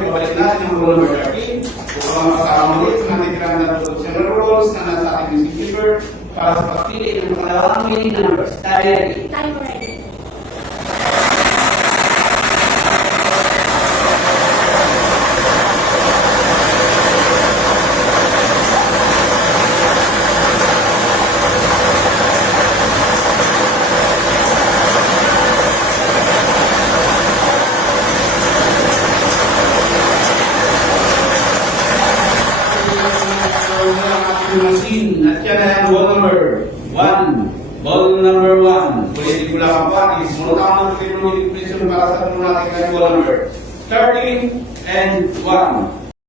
babalik natin ang rule number 13 upang makasama ulit ang natikirang na production rules na nasa ating music paper para sa pagpili ng pangalawang winning numbers. Tayo ready? Time ready. Machine at yan ay ball number 1. Ball number 1. Ulitin ko lang ang patis. Muna tayo ng multiplication para sa natin kay ball number 13 and 1.